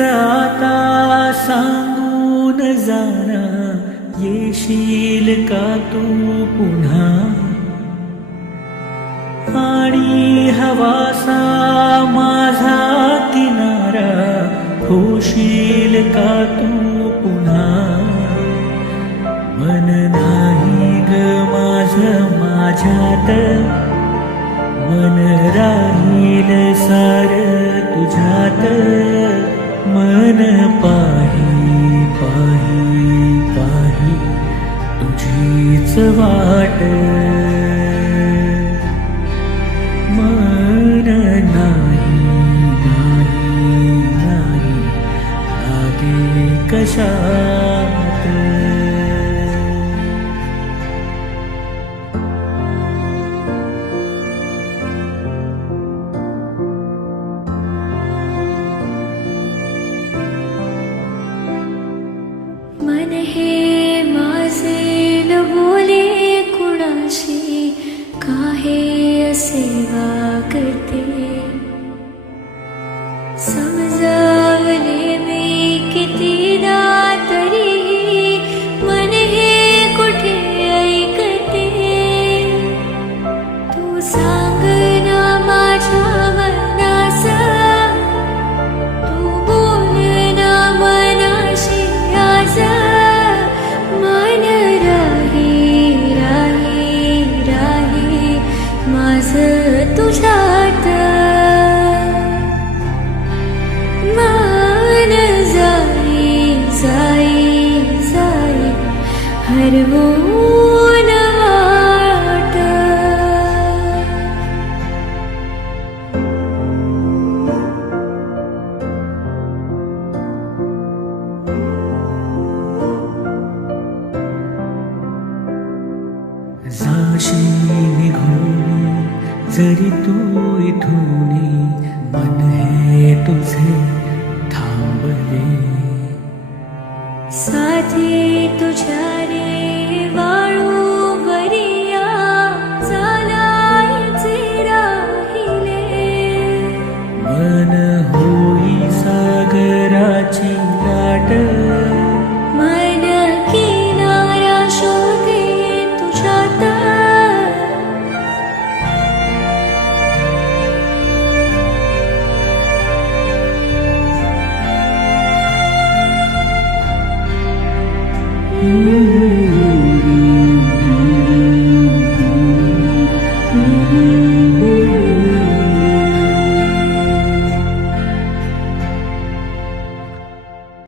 आता सांगून जाना, येशील का तू पुन्हा? आणि हवासा माझा किनारा, होशील का तू पुन्हा? मन नाही ग माझं माझ्यात, मन राहील सार तुझ्यात. मन पाही पाही पाही तुझीच वाट. मन नाही नाही नाही लागे कशात. मन हे माझे न बोले कुणाशी, काहे असे वागते? समजावले मी कितीदा तरीही, मन हे कुठे ऐकते? तू सांग ना माझ्या मनास, तू बोल ना मनाशी आज. मन राही राही राही माझं तुझ्यात. मन जाई जाई जाई हरवून वाट. जाशी निघून जरी तू इथून, मन हे तुझे थांबले. साथी तुझ्या रे वाळू वरिया, चालायचे राहिले. मन होई सागराची लाट, मन किनारा शोधे तुझ्यात. Mm-hmm.